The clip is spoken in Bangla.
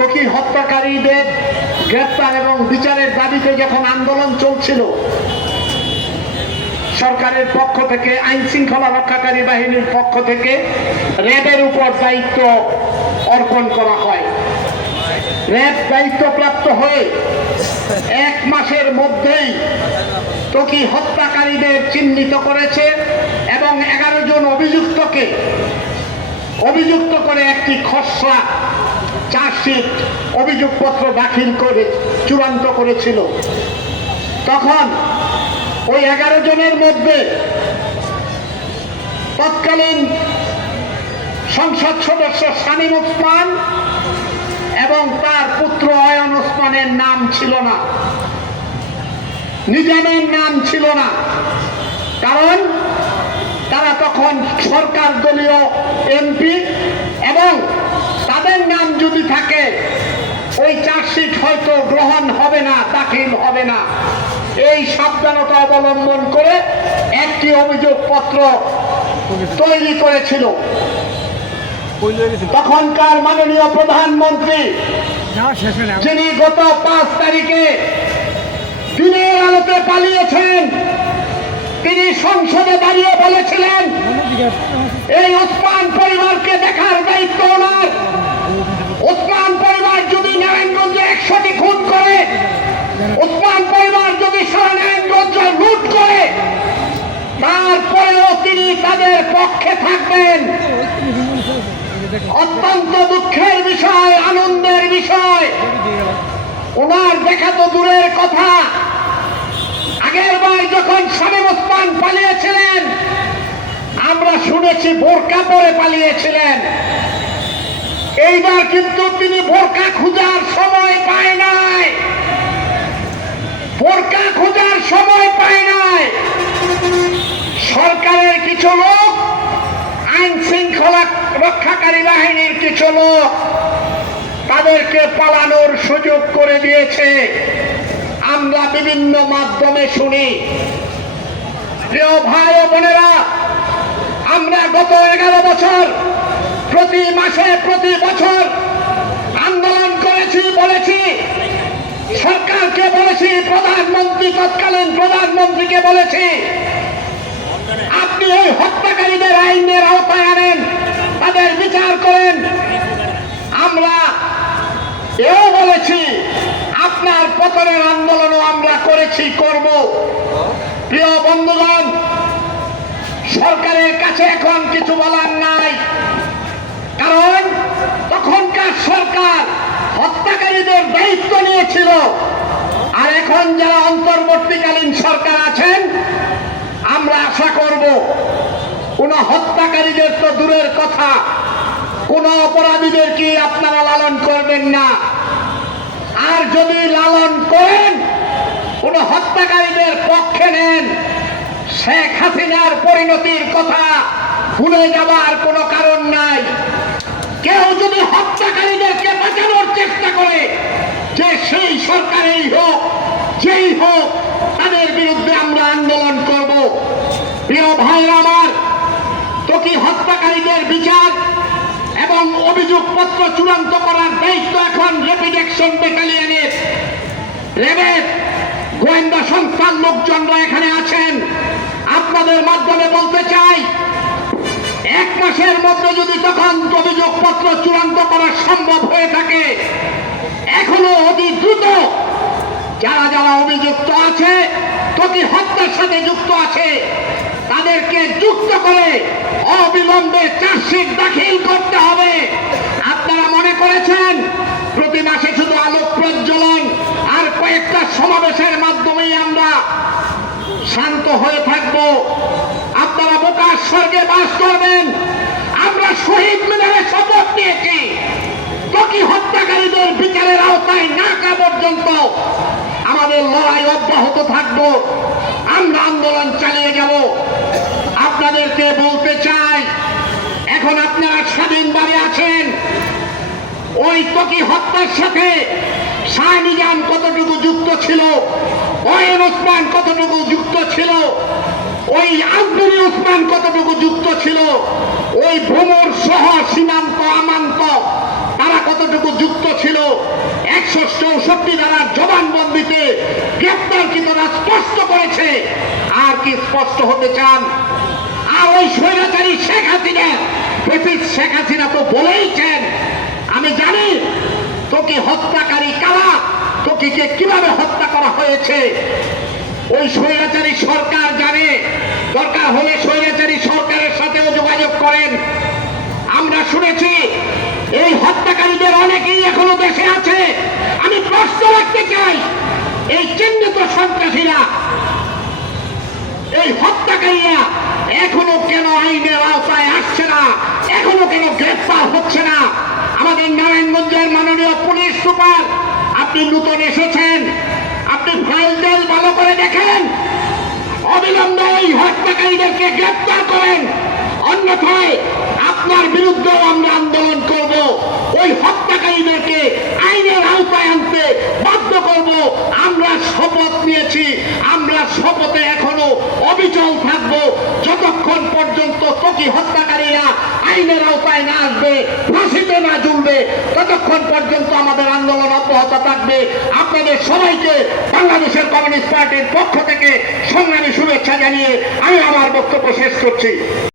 ত্বকী হত্যাকারীদের গ্রেপ্তার এবং বিচারের দাবিতে যখন আন্দোলন চলছিল, সরকারের পক্ষ থেকে, আইন শৃঙ্খলা রক্ষাকারী বাহিনীর পক্ষ থেকে র্যাবের উপর দায়িত্ব অর্পণ করা হয়। র্যাব দায়িত্বপ্রাপ্ত হয়ে 1 মাসের মধ্যেই ত্বকী হত্যাকারীদের চিহ্নিত করেছে এবং 11 জন অভিযুক্তকে অভিযুক্ত করে একটি খসড়া চার্জশিট অভিযোগপত্র দাখিল করে চূড়ান্ত করেছিল। তখন ওই 11 জনের মধ্যে তৎকালীন সংসদ সদস্য শামীম ওসমান এবং তার পুত্র অয়ন ওসমানের নাম ছিল না, নিজামের নাম ছিল না, কারণ তারা তখন সরকার দলীয় এমপি এবং তাদের নাম যদি থাকে ওই চার্জশিট হয়তো গ্রহণ হবে না, দাখিল হবে না। এই সাবধানতা অবলম্বন করে একটি অভিযোগপত্র তৈরি করেছিল। তখনকার মাননীয় প্রধানমন্ত্রী, যিনি গত 5 তারিখে দিনের আলোতে পালিয়েছেন, তিনি সংসদে দাঁড়িয়ে বলেছিলেন এই ওসমান পরিবারকে দেখার দায়িত্ব ওনার। ওসমান পরিবার যদি নারায়ণগঞ্জে 100টি খুন করে, ওসমান পরিবার যদি সারা নারায়ণগঞ্জ লুট করে, তারপরেও তিনি তাদের পক্ষে থাকবেন। অত্যন্ত দুঃখের বিষয়, আনন্দের বিষয়, ওনার দেখা তো দূরের কথা, আগের বার যখন শামীম ওসমান পালিয়েছিলেন আমরা শুনেছি বোরকা পরে পালিয়েছিলেন। এইবার কিন্তু তিনি বোরকা খোঁজার সময় পায় নাই, বোরকা খোঁজার সময় পায় নাই। সরকারের কিছু লোক, আইন শৃঙ্খলা রক্ষাকারী বাহিনীর কিছু লোক তাদেরকে পালানোর সুযোগ করে দিয়েছে। আমরা বিভিন্ন মাধ্যমে শুনি। প্রিয় ভাই ও বোনেরা, আমরা গত 11 বছর প্রতি মাসে প্রতি বছর আন্দোলন করেছি, বলেছি সরকারকে, বলেছি প্রধানমন্ত্রী, তৎকালীন প্রধানমন্ত্রীকে বলেছি আপনি এই হত্যাকারীদের আইনের আওতায় আনেন, তাদের বিচার করেন। আমরা এও বলেছি আপনার পতনের আন্দোলনও আমরা করেছি, করব। প্রিয় বন্ধুগণ, সরকারের কাছে এখন কিছু বলার নাই, কারণ তখনকার সরকার হত্যাকারীদের দায়িত্ব নিয়েছিল। আর এখন যারা অন্তর্বর্তীকালীন সরকার আছেন, আমরা আশা করব কোন হত্যাকারীদের তো দূরের কথা, কোন অপরাধীদেরকে আপনারা লালন করবেন না। আর যদি লালন করেন, কোন হত্যাকারীদের পক্ষে নেন, শেখ হাসিনার পরিণতির কথা ভুলে যাওয়ার কোনো কারণ নাই। কেউ যদি হত্যাকারীদেরকে বাঁচানোর চেষ্টা করে, যে সেই সরকারেই হোক, যেই হোক, তাদের বিরুদ্ধে আমরা আন্দোলন করব। প্রিয় ভাইরা আমার, ত্বকী হত্যাকারীদের বিচার এবং অভিযোগপত্র চূড়ান্ত করার দায়িত্ব এখন র্যাপিড অ্যাকশন ব্যাটালিয়নের, র্যাবের গোয়েন্দা সংস্থার লোকজনরা এখানে আছেন। আপনাদের মাধ্যমে বলতে চাই, 1 মাসের মধ্যে যদি তখন অভিযোগপত্র চূড়ান্ত করা সম্ভব হয়ে থাকে, এখনো অতি দ্রুত যারা যারা অভিযুক্ত আছে, ত্বকী হত্যার সাথে যুক্ত আছে, তাদেরকে যুক্ত করে অবিলম্বে চার্জশিট দাখিল করতে হবে। আপনারা মনে করেছেন প্রতি মাসে শুধু আলোক প্রজ্বলন আর কয়েকটা সমাবেশের মাধ্যমেই আমরা শান্ত হয়ে থাকব, আপনারা বোকার স্বর্গে বাস করবেন। আমরা শহীদ মিনারে শপথ নিয়েছি, ত্বকী হত্যাকারীদের বিচারের আওতায় না আসা পর্যন্ত আমাদের লড়াই অব্যাহত থাকবো, আমরা আন্দোলন চালিয়ে যাব। আপনাদেরকে বলতে চাই, এখন আপনারা স্বাধীনভাবে আছেন। ওই ত্বকী হত্যার সাথে শাহ নিজাম কতটুকু যুক্ত ছিল, অয়ন ওসমান কতটুকু যুক্ত ছিল, ওই আব্দুল ওসমান কতটুকু যুক্ত ছিল, ওই ভ্রমর সহ সীমান্ত আমান্ত তারা কতটুকু যুক্ত ছিল, কি স্পষ্ট হতে চান? আর ওই স্বৈরাচারী শেখ হাসিনা, শেখ হাসিনা তো বলেইছেন, আমি জানি তোকে হত্যাকারী কারা, তোকে কিভাবে হত্যা করা হয়েছে ওই স্বৈরাচারী সরকার জানে। দরকার হলে স্বৈরাচারী সরকারের সাথেও যোগাযোগ করেন। আমরা শুনেছি এই হত্যাকারীদের অনেকেই এখনো দেশে আছে। আমি প্রশ্ন রাখতে চাই, এই চিহ্নিত সন্ত্রাসীরা, এই হত্যাকারীরা এখনো কেন আইনের আওতায় আসছে না? এখনো কেন গ্রেফতার হচ্ছে না? আমাদের নারায়ণগঞ্জের মাননীয় পুলিশ সুপার, আপনি নতুন এসেছেন, আপনি ফাইল টেল ভালো করে দেখেন, অবিলম্বে এই হত্যাকারীদেরকে গ্রেফতার করেন, অন্যথায় আপনার বিরুদ্ধেও আমরা আন্দোলন করব। ওই হত্যাকারীদেরকে আইনের আওতায় আনতে বাধ্য করব। আমরা শপথ নিয়েছি, আমরা শপথে এখনো অবিচল থাকব যতক্ষণ পর্যন্ত ত্বকী হত্যাকারীরা আইনের আওতায় না আসবে, ফাঁসিতে না ঝুলবে, ততক্ষণ পর্যন্ত আমাদের আন্দোলন অব্যাহত থাকবে। আপনাদের সবাইকে বাংলাদেশের কমিউনিস্ট পার্টির পক্ষ থেকে সংগ্রামী শুভেচ্ছা জানিয়ে আমি আমার বক্তব্য শেষ করছি।